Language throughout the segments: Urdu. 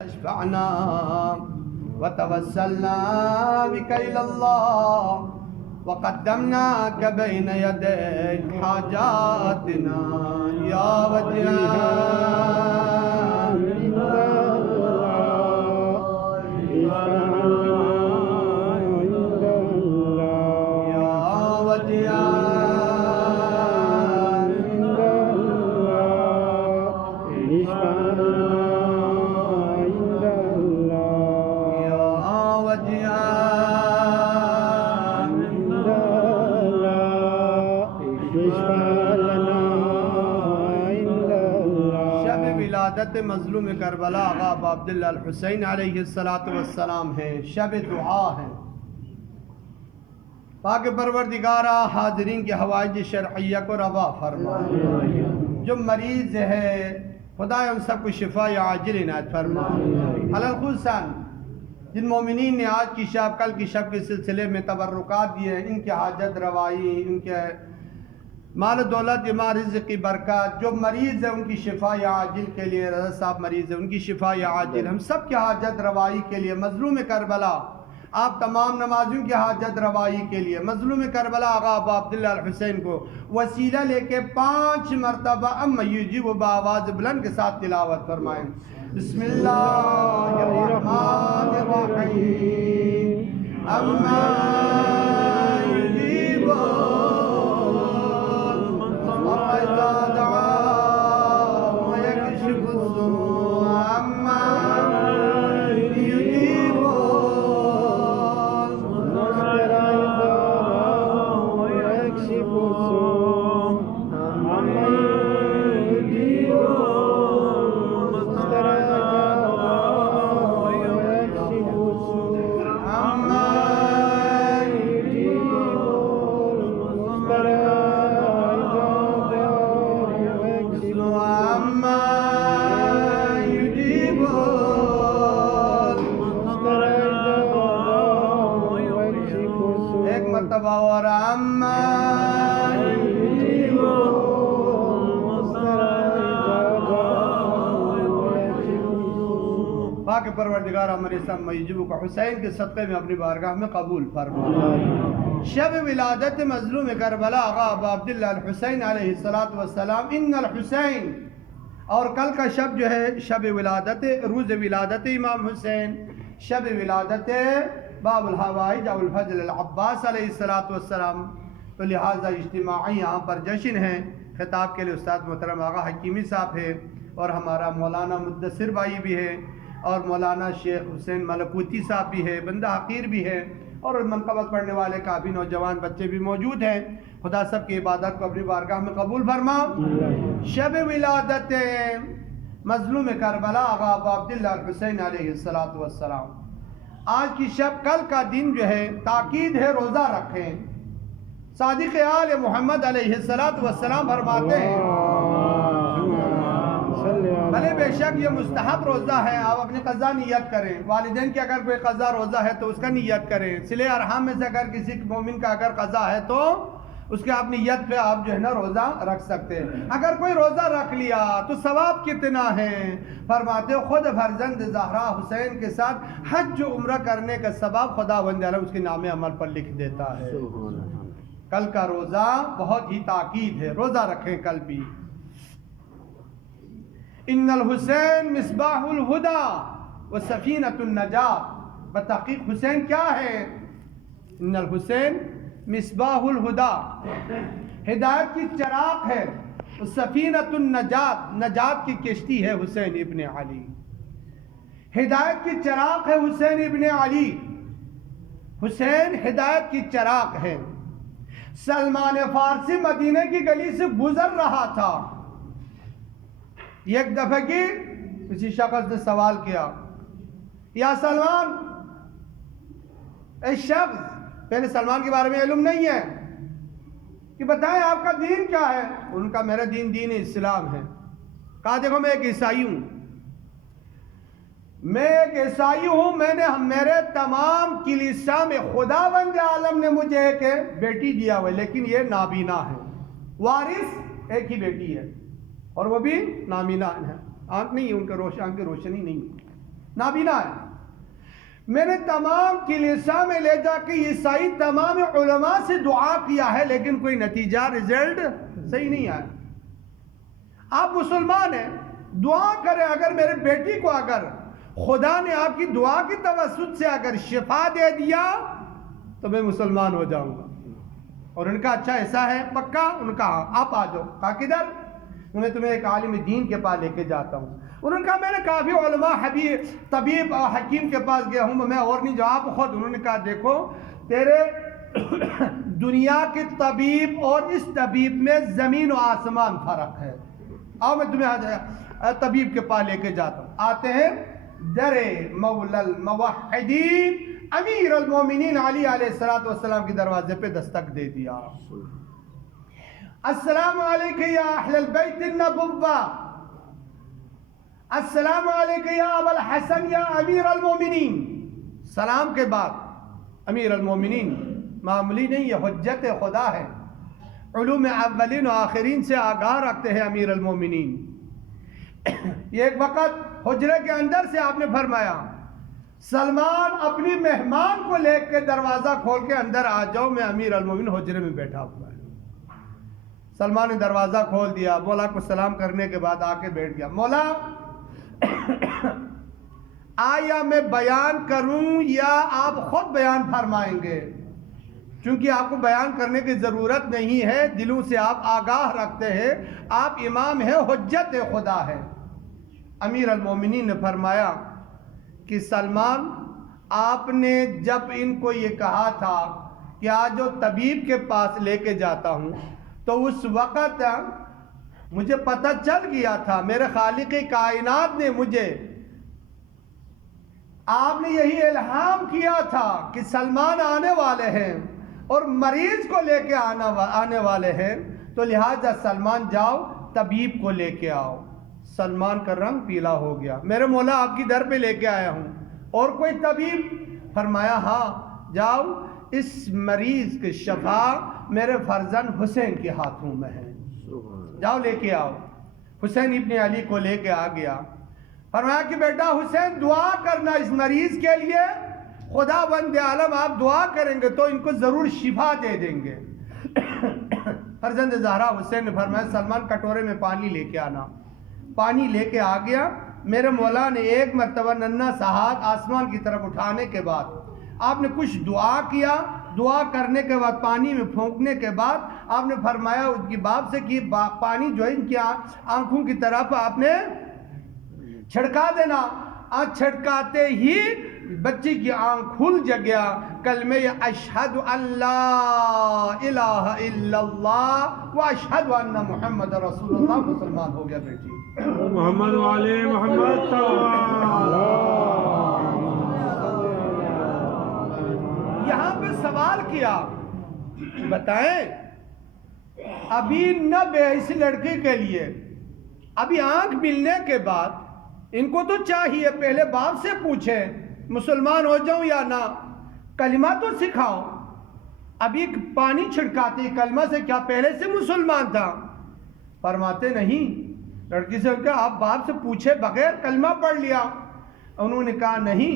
اشفعنا وتوسلنا بك إلى الله وقدمناك بين يديك حاجاتنا يا مظلوم کربلا آقا ابا عبداللہ الحسین علیہ السلام ہیں، شب دعا ہے۔ پاک پروردگارہ حاضرین کے حوائج شرعیہ کو روا فرما، جو مریض ہے خدا ان سب کو شفا عاجل عنایت فرما، خصوصاً جن مومنین نے آج کی شب کل کی شب کے سلسلے میں تبرکات دیے ہیں، ان کی حاجت روائی، ان کے مال و دولت ایمان رزق کی برکات، جو مریض ہے ان کی شفا عاجل کے لیے، رضا صاحب مریض ہے ان کی شفا عاجل، ہم سب کی حاجت روائی کے لیے، مظلوم کربلا آپ تمام نمازیوں کی حاجت روائی کے لیے، مظلوم کربلا آقا ابا عبداللہ الحسین کو وسیلہ لے کے 5 مرتبہ ام یجیب بآواز بلند کے ساتھ تلاوت فرمائیں۔ بسم اللہ الرحمن الرحیم اما یجیب پاک پروردگار ہمارے سب مجبو کو حسین کے صدقے میں اپنی بارگاہ میں قبول فرما۔ شب ولادت مظلوم کربلا آقا ابا عبداللہ الحسین علیہ السلام ان الحسین، اور کل کا شب جو ہے شب ولادت، روز ولادت امام حسین، شب ولادت باب الحوائج ابو الفضل العباس علیہ السلام، تو لہٰذا اجتماعی یہاں پر جشن ہے۔ خطاب کے لیے استاد محترم آقا حکیمی صاحب ہے، اور ہمارا مولانا مدثر بھائی بھی ہے، اور مولانا شیخ حسین ملکوتی صاحب بھی ہے، بندہ حقیر بھی ہے، اور منقبت پڑھنے والے کافی نوجوان بچے بھی موجود ہیں۔ خدا سب کی عبادت کو اپنی بارگاہ میں قبول فرما۔ شب ولادت مظلوم کربلا آقا ابا عبداللہ الحسین علیہ السلام، آج کی شب کل کا دن جو ہے تاکید ہے روزہ رکھیں۔ صادق آل محمد علیہ السلام فرماتے ہیں بھلے بے شک یہ مستحب روزہ ہے، آپ اپنی قضا نیت کریں، والدین کی اگر کوئی قضا روزہ ہے تو اس کا نیت کریں، صلہ ارحام میں سے اگر کسی مومن کا اگر قضا ہے تو اس کے آپ نیت پہ آپ جو ہے نا روزہ رکھ سکتے ہیں۔ اگر کوئی روزہ رکھ لیا تو ثواب کتنا ہے؟ فرماتے ہو خود فرزند زہرا حسین کے ساتھ حج و عمرہ کرنے کا ثواب خداوند عالم اس کے نام عمل پر لکھ دیتا ہے۔ کل کا روزہ بہت ہی تاکید ہے، روزہ رکھیں کل بھی۔ ان الحسین مصباح الہدا و سفینۃ النجات، بتحقیق حسین کیا ہے؟ ان الحسین مصباح الہدا، ہدایت کی چراغ ہے، سفینۃ النجات، نجات کی کشتی ہے حسین ابن علی، ہدایت کی چراغ ہے حسین ابن علی، حسین ہدایت کی چراغ ہے۔ سلمان فارسی مدینہ کی گلی سے گزر رہا تھا، ایک دفعہ کی کسی شخص نے سوال کیا، یا سلمان، اے شخص، پہلے سلمان کے بارے میں علم نہیں ہے کہ بتائیں آپ کا دین کیا ہے؟ ان کا میرا دین اسلام ہے۔ کہا دیکھو میں ایک عیسائی ہوں، میں نے میرے تمام کلیسا میں خداوند عالم نے مجھے ایک بیٹی دیا ہوا ہے، لیکن یہ نابینا ہے، وارث ایک ہی بیٹی ہے اور وہ بھی نابینا ہے، آنکھ نہیں ہے ان کا، آنکھ کی روشنی نہیں ہے۔ نابینا ہے. میں نے تمام کلیسا میں لے جا کے عیسائی تمام علماء سے دعا کیا ہے لیکن کوئی نتیجہ رزلٹ صحیح نہیں آیا. آپ مسلمان ہیں, دعا کریں. اگر میرے بیٹی کو اگر خدا نے آپ کی دعا کی توسط سے اگر شفا دے دیا تو میں مسلمان ہو جاؤں گا. اور ان کا اچھا ایسا ہے پکا. ان کا آپ آ جاؤ. کہا کدھر؟ میں تمہیں ایک عالم دین کے پاس لے کے جاتا ہوں. انہوں نے کہا میں نے کافی علماء طبیب حکیم کے پاس گیا ہوں, میں اور نہیں جاؤں, آپ خود. انہوں نے کہا دیکھو تیرے دنیا کے طبیب اور اس طبیب میں زمین و آسمان فرق ہے. آؤ میں تمہیں طبیب کے پاس لے کے جاتا ہوں. آتے ہیں, در مولا الموحدین امیر المومنین علی علیہ السلام کے دروازے پہ دستک دے دیا. السلام علیکم یا اہل البیت النبوہ, السلام علیکم یا ابا الحسن یا امیر المومنین. سلام کے بعد امیر المومنین معمولی نہیں, یہ حجت خدا ہے, علوم اولین و آخرین سے آگاہ رکھتے ہیں امیر المومنین. یہ ایک وقت حجرے کے اندر سے آپ نے فرمایا سلمان اپنی مہمان کو لے کے دروازہ کھول کے اندر آ جاؤ, میں امیر المومنین حجرے میں بیٹھا ہوا ہے. سلمان نے دروازہ کھول دیا, مولا کو سلام کرنے کے بعد آ کے بیٹھ گیا. مولا آیا میں بیان کروں یا آپ خود بیان فرمائیں گے؟ چونکہ آپ کو بیان کرنے کی ضرورت نہیں ہے, دلوں سے آپ آگاہ رکھتے ہیں, آپ امام ہیں, حجت خدا ہے. امیر المومنین نے فرمایا کہ سلمان آپ نے جب ان کو یہ کہا تھا کہ آج طبیب کے پاس لے کے جاتا ہوں تو اس وقت مجھے پتہ چل گیا تھا, میرے خالق کائنات نے مجھے, آپ نے یہی الہام کیا تھا کہ سلمان آنے والے ہیں اور مریض کو لے کے آنے والے ہیں, تو لہٰذا سلمان جاؤ طبیب کو لے کے آؤ. سلمان کا رنگ پیلا ہو گیا. میرے مولا آپ کی در پہ لے کے آیا ہوں, اور کوئی طبیب؟ فرمایا ہاں جاؤ, اس مریض کی شفا میرے فرزند حسین کے ہاتھوں میں ہے, جاؤ لے کے آؤ. حسین ابن علی کو لے کے آ گیا. فرمایا کہ بیٹا حسین دعا کرنا اس مریض کے لیے, خدا بند عالم آپ دعا کریں گے تو ان کو ضرور شفا دے دیں گے. فرزند زہرا حسین نے فرمایا سلمان کٹورے میں پانی لے کے آنا. پانی لے کے آ گیا. میرے مولا نے ایک مرتبہ ننھا سا ہاتھ آسمان کی طرف اٹھانے کے بعد آپ نے کچھ دعا کیا. دعا کرنے کے بعد پانی میں پھونکنے کے بعد آپ نے فرمایا ان کی باپ سے کہ پانی جو ہے ان کی آنکھوں کی طرف آپ نے چھڑکا دینا. چھڑکاتے ہی بچی کی آنکھ کھل گیا. کلمہ اشہد ان لا الہ الا اللہ و اشہد ان محمد رسول اللہ, مسلمان ہو گیا بیٹی. محمد والے محمد صلی یہاں پہ سوال کیا, بتائیں ابھی نہ اس لڑکی کے لیے ابھی آنکھ ملنے کے بعد ان کو تو چاہیے پہلے باپ سے پوچھیں مسلمان ہو جاؤں یا نہ, کلمہ تو سکھاؤ. ابھی پانی چھڑکاتے کلمہ سے کیا پہلے سے مسلمان تھا؟ فرماتے نہیں. لڑکی سے کہا آپ باپ سے پوچھے بغیر کلمہ پڑھ لیا. انہوں نے کہا نہیں,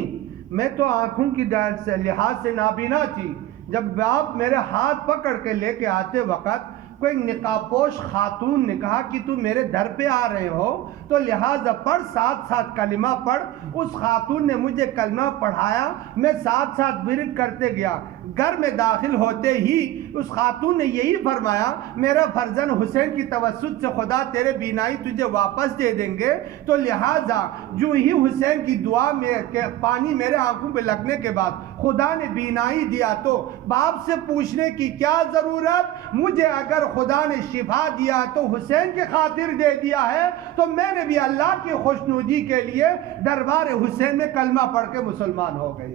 میں تو آنکھوں کی لحاظ سے نابینا تھی. جب باپ میرے ہاتھ پکڑ کے لے کے آتے وقت کوئی نقاب پوش خاتون نے کہا کہ تم میرے در پہ آ رہے ہو تو لہٰذا پڑھ, ساتھ ساتھ کلمہ پڑھ. اس خاتون نے مجھے کلمہ پڑھایا, میں ساتھ ساتھ ورد کرتے گیا. گھر میں داخل ہوتے ہی اس خاتون نے یہی فرمایا میرا فرزند حسین کی توسط سے خدا تیرے بینائی تجھے واپس دے دیں گے. تو لہٰذا جو ہی حسین کی دعا میں پانی میرے آنکھوں پہ لگنے کے بعد خدا نے بینائی دیا تو باپ سے پوچھنے کی کیا ضرورت, مجھے اگر خدا نے شفا دیا تو حسین کے خاطر دے دیا ہے, تو میں نے بھی اللہ کی خوشنودی کے لیے دربار حسین میں کلمہ پڑھ کے مسلمان ہو گئی.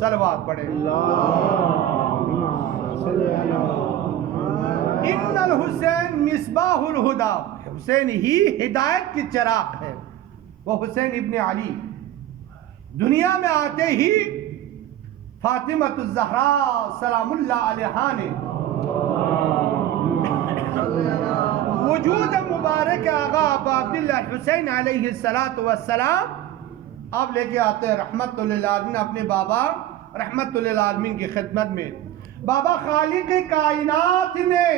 صلوات پڑھیں. ان الحسین مصباح الہدا, حسین ہی ہدایت کی چراغ ہے. وہ حسین ابن علی دنیا میں آتے ہی فاطمہ الزہرا سلام اللہ علیہا نے وجود مبارک آقا ابا عبداللہ حسین علیہ السلام اب لے کے آتے ہیں رحمت للعالمین اپنے بابا رحمت للعالمین کی خدمت میں. بابا خالق کائنات نے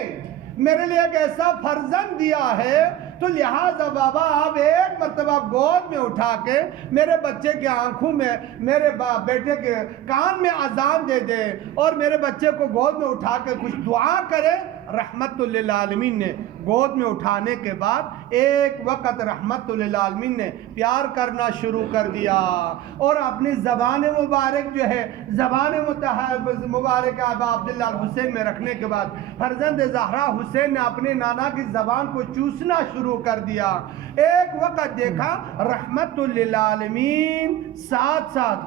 میرے لیے ایک ایسا فرزند دیا ہے تو لہٰذا بابا آپ ایک مرتبہ گود میں اٹھا کے میرے بچے کے آنکھوں میں میرے بیٹے کے کان میں اذان دے دے اور میرے بچے کو گود میں اٹھا کے کچھ دعا کرے. رحمت للعالمین نے گود میں اٹھانے کے بعد ایک وقت رحمت للعالمین نے پیار کرنا شروع کر دیا اور اپنی زبان مبارک جو ہے زبان مبارک ابا عبداللہ الحسین میں رکھنے کے بعد فرزند زہرا حسین نے اپنے نانا کی زبان کو چوسنا شروع کر دیا. ایک وقت دیکھا رحمت للعالمین ساتھ ساتھ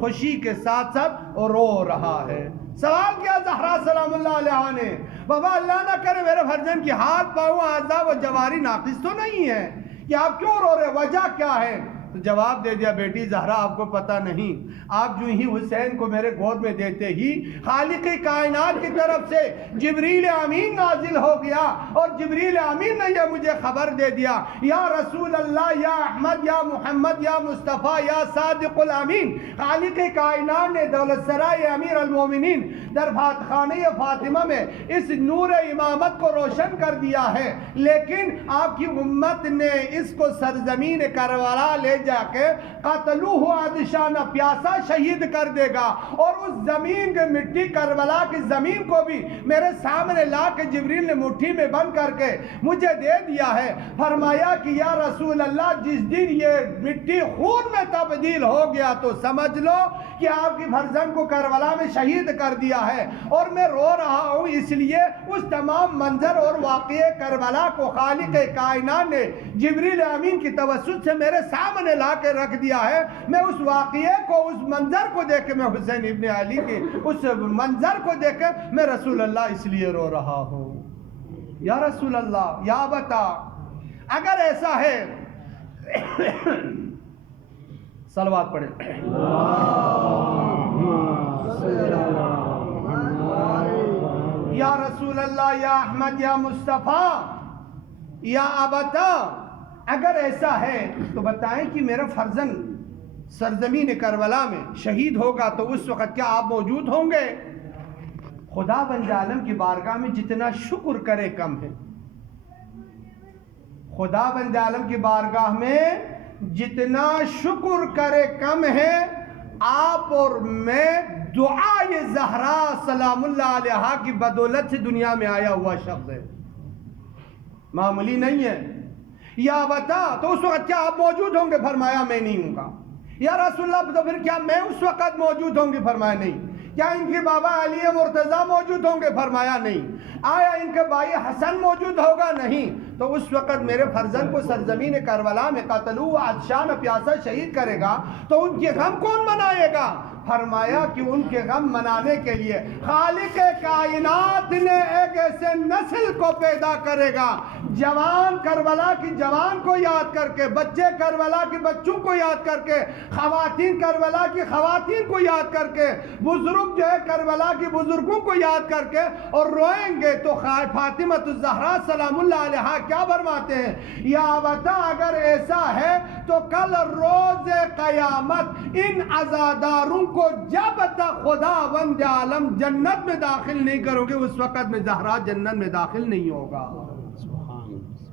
خوشی کے ساتھ ساتھ رو رہا ہے. سوال کیا زہرا سلام اللہ علیہ نے, بابا اللہ نہ کرے میرے فرزند کی ہاتھ پاؤں اعضاء و جواری ناقص تو نہیں ہے کہ آپ کیوں رو رہے, وجہ کیا ہے؟ تو جواب دے دیا, بیٹی زہرا آپ کو پتہ نہیں, آپ جو ہی حسین کو میرے گود میں دیتے ہی خالق کائنات کی طرف سے جبریل امین نازل ہو گیا اور جبریل امین نے یہ مجھے خبر دے دیا, یا رسول اللہ, یا احمد, یا محمد, یا مصطفیٰ, یا صادق الامین, خالق کائنات نے دولت سرائے امیر المومنین دربات خانہ فاطمہ میں اس نور امامت کو روشن کر دیا ہے, لیکن آپ کی امت نے اس کو سرزمین کربلا لے جا کے قتلوہ عطشان پیاسا شہید کر دے گا, اور اس زمین کے مٹی کربلا کی زمین کو بھی میرے سامنے لا کے جبریل نے مٹھی میں بند کر کے مجھے دے دیا ہے. فرمایا کہ یا رسول اللہ, جس دن یہ مٹی خون میں تبدیل ہو گیا تو سمجھ لو کہ آپ کی فرزند کو کربلا میں شہید کر دیا ہے, اور میں رو رہا ہوں اس لیے اس تمام منظر اور واقعے کربلا کو خالق کائنات نے جبریل امین کی توسط سے میرے سامنے لا کے رکھ دیا ہے. میں اس واقعے کو, اس منظر کو دیکھ کے, میں حسین ابن علی کے اس منظر کو دیکھ کے میں رسول اللہ اس لیے رو رہا ہوں. یا رسول اللہ, یا بتا اگر ایسا ہے صلوات پڑھیں, یا رسول اللہ, یا احمد, یا مصطفیٰ, یا ابتا, اگر ایسا ہے تو بتائیں کہ میرا فرزند سرزمین کربلا میں شہید ہوگا تو اس وقت کیا آپ موجود ہوں گے؟ خدا بند عالم کی بارگاہ میں جتنا شکر کرے کم ہے. خدا بند عالم کی بارگاہ میں جتنا شکر کرے کم ہے. آپ اور میں دعائے زہرا سلام اللہ علیہا کی بدولت سے دنیا میں آیا ہوا شخص ہے, معمولی نہیں ہے. یا بتا, تو اس وقت کیا آپ موجود ہوں گے؟ فرمایا میں نہیں ہوں گا. یا رسول اللہ, تو پھر کیا میں اس وقت موجود ہوں گے؟ فرمایا نہیں. کیا ان کے بابا علی مرتضیٰ موجود ہوں گے؟ فرمایا نہیں. آیا ان کے بھائی حسن موجود ہوگا؟ نہیں. تو اس وقت میرے فرزند کو سرزمین کربلا میں قتلوہ عطشان پیاسا شہید کرے گا تو ان کے غم کون منائے گا؟ فرمایا کہ ان کے غم منانے کے لیے خالق کائنات نے ایک ایسے نسل کو پیدا کرے گا, جوان کربلا کی جوان کو یاد کر کے, بچے کربلا کے بچوں کو یاد کر کے, خواتین کربلا کی خواتین کو یاد کر کے, بزرگ جو ہے کربلا کی بزرگوں کو یاد کر کے, اور روئیں گے تو فاطمہ الزہرا سلام اللہ علیہا کیا فرماتے ہیں, یا بتا اگر ایسا ہے تو کل روز قیامت ان عزاداروں کو جب تک خدا بند عالم جنت میں داخل نہیں کرو گے اس وقت میں زہرا جنت میں داخل نہیں ہوگا.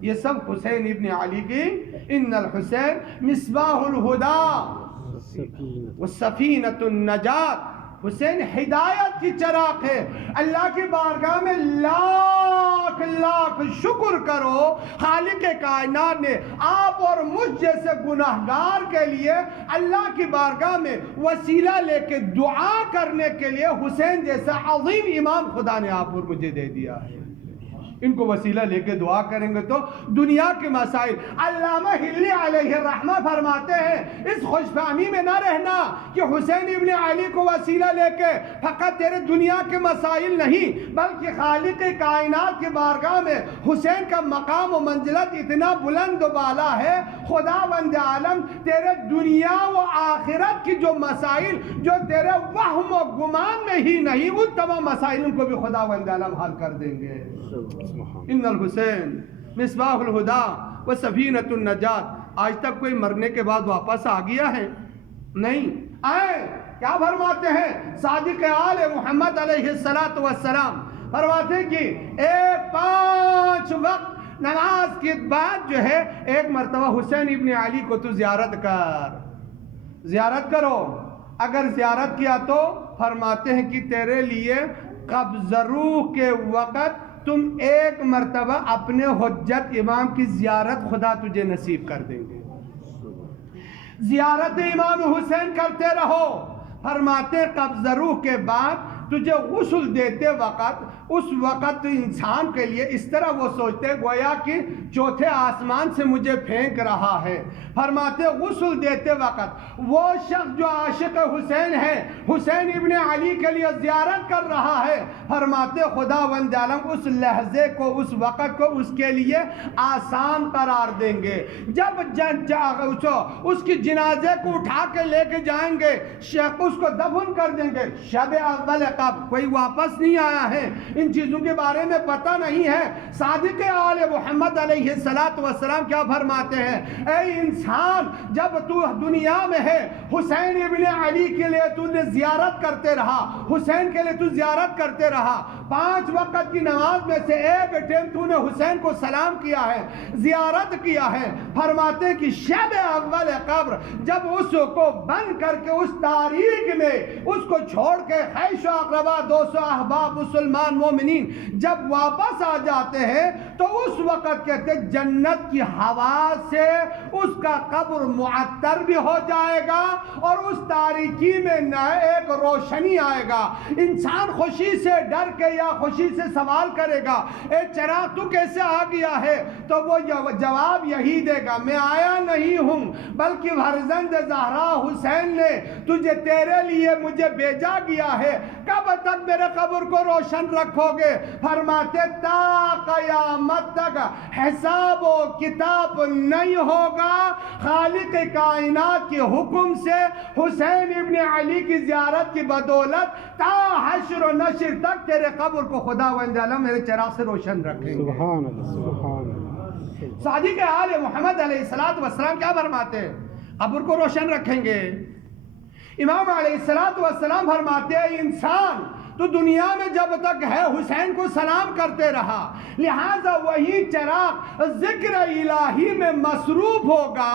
یہ سب حسین ابن علی کی, ان الحسین مصباح الہدی والسفینۃ النجات, حسین ہدایت کی چراغ ہے. اللہ کی بارگاہ میں لاکھ لاکھ شکر کرو, خالق کائنات نے آپ اور مجھ جیسے گناہگار کے لیے اللہ کی بارگاہ میں وسیلہ لے کے دعا کرنے کے لیے حسین جیسا عظیم امام خدا نے آپ اور مجھے دے دیا ہے. ان کو وسیلہ لے کے دعا کریں گے تو دنیا کے مسائل. علامہ ہلی علیہ الرحمہ فرماتے ہیں اس خوش فہمی میں نہ رہنا کہ حسین ابن علی کو وسیلہ لے کے فقط تیرے دنیا کے مسائل نہیں بلکہ خالق کائنات کے بارگاہ میں حسین کا مقام و منزلت اتنا بلند و بالا ہے, خدا بند عالم تیرے دنیا و آخرت کی جو مسائل جو تیرے وہم و گمان میں ہی نہیں, ان تمام مسائل کو بھی خدا بند عالم حل کر دیں گے. ان الحسین مصباح الہدی و سفینۃ النجات. آج تک کوئی مرنے کے بعد واپس آ گیا ہے؟ نہیں آئے. کیا فرماتے ہیں صادق آل محمد علیہ السلام؟ فرماتے ہیں کہ 5 وقت نماز کے بعد جو ہے ایک مرتبہ حسین ابن علی کو تو زیارت کرو. اگر زیارت کیا تو فرماتے ہیں کہ تیرے لیے قبض روح کے وقت تم ایک مرتبہ اپنے حجت امام کی زیارت خدا تجھے نصیب کر دیں گے. زیارت امام حسین کرتے رہو. فرماتے قبض روح کے بعد تجھے غسل دیتے وقت اس وقت انسان کے لیے اس طرح وہ سوچتے گویا کہ چوتھے آسمان سے مجھے پھینک رہا ہے. فرماتے غسل دیتے وقت وہ شخص جو عاشق حسین ہے حسین ابن علی کے لیے زیارت کر رہا ہے فرماتے خداوند عالم اس لحظے کو اس وقت کو اس کے لیے آسان قرار دیں گے. جب اس کی جنازے کو اٹھا کے لے کے جائیں گے اس کو دفن کر دیں گے. شب اول کب کوئی واپس نہیں آیا ہے. ان چیزوں کے بارے میں پتہ نہیں ہے. صادق آل محمد علیہ السلام کیا فرماتے ہیں اے انسان جب تو دنیا میں ہے حسین ابن علی کے لیے تو نے زیارت کرتے رہا حسین کے لیے تو زیارت کرتے رہا. 5 وقت کی نماز میں سے ایک ٹائم تو نے حسین کو سلام کیا ہے زیارت کیا ہے. فرماتے ہیں کہ شب اول قبر جب اس کو بند کر کے اس تاریخ میں اس کو چھوڑ کے خیش و اقربا 200 احباب مسلمان مومنین جب واپس آ جاتے ہیں تو اس وقت کہتے ہیں جنت کی ہوا سے اس کا قبر معطر بھی ہو جائے گا اور اس تاریکی میں ایک روشنی آئے گا. انسان خوشی سے ڈر کے یا خوشی سے سوال کرے گا اے چراغ تو کیسے آ گیا ہے تو وہ جواب یہی دے گا میں آیا نہیں ہوں بلکہ فرزند زہرا حسین نے تجھے تیرے لیے مجھے بھیجا گیا ہے. کب تک میرے قبر کو روشن رکھو گے؟ فرماتے تا قیامت تک حساب و کتاب نہیں ہوگا. خالق کائنات کے حکم سے حسین ابن علی کی زیارت کی بدولت تا حشر و نشر تک تیرے قبر کو خداوند عالم میرے چراغ سے روشن رکھیں گے. سبحان اللہ سبحان اللہ. صادق آل محمد علیہ السلام کیا فرماتے ہیں قبر کو روشن رکھیں گے. امام علیہ السلام فرماتے ہیں انسان تو دنیا میں جب تک ہے حسین کو سلام کرتے رہا لہذا وہی چراغ ذکر الہی میں مصروف ہوگا.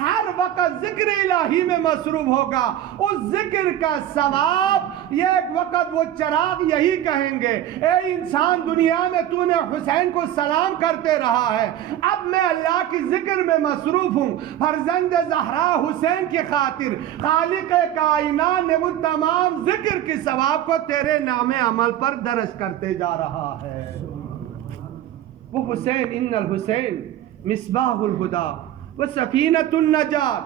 ہر وقت ذکر الہی میں مصروف ہوگا. اس ذکر کا ثواب یہ ایک وقت وہ چراغ یہی کہیں گے اے انسان دنیا میں تو نے حسین کو سلام کرتے رہا ہے اب میں اللہ کی ذکر میں مصروف ہوں. فرزند زہرا حسین کی خاطر خالق کائنات نے وہ تمام ذکر کی ثواب کو تیرے نام عمل پر درج کرتے جا رہا ہے. وہ حسین ان الحسین مصباح الہدا وہ سفینۃ النجات.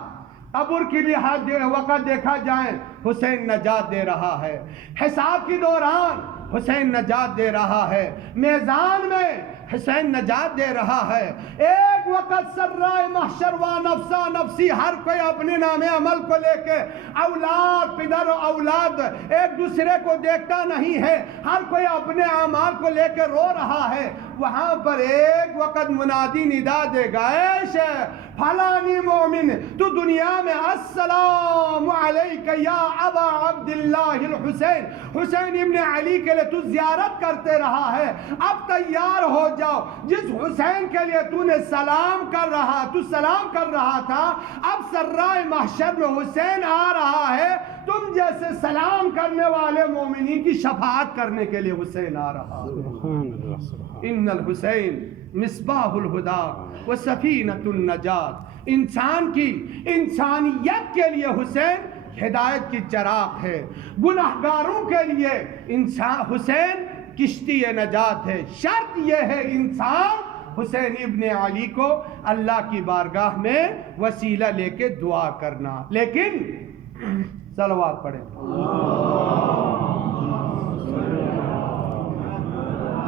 قبر کے لحاظ وقت دیکھا جائے حسین نجات دے رہا ہے. حساب کے دوران حسین نجات دے رہا ہے. میزان میں حسین نجات دے رہا ہے. ایک وقت سرائے محشر و نفسا نفسی ہر کوئی اپنے نام عمل کو لے کے اولاد پدر و اولاد ایک دوسرے کو دیکھتا نہیں ہے. ہر کوئی اپنے اعمال کو لے کے رو رہا ہے. وہاں پر ایک وقت منادی ندا دے گا اے شیخ فلانی مومن تو دنیا میں السلام علیک یا ابا عبداللہ الحسین حسین ابن علی کے لیے تو زیارت کرتے رہا ہے اب تیار ہو جاؤ. جس حسین کے لیے تو نے سلام کر رہا تھا اب سرائے محشر میں حسین آ رہا ہے. تم جیسے سلام کرنے والے مومنین کی شفاعت کرنے کے لیے حسین آ رہا ہے. ان الحسین مصباح الہدا و سفینۃ النجات. انسان کی انسانیت کے لیے حسین ہدایت کی چراغ ہے. گناہگاروں کے لیے حسین کشتی نجات ہے. شرط یہ ہے انسان حسین ابن علی کو اللہ کی بارگاہ میں وسیلہ لے کے دعا کرنا. لیکن صلوات پڑھیں.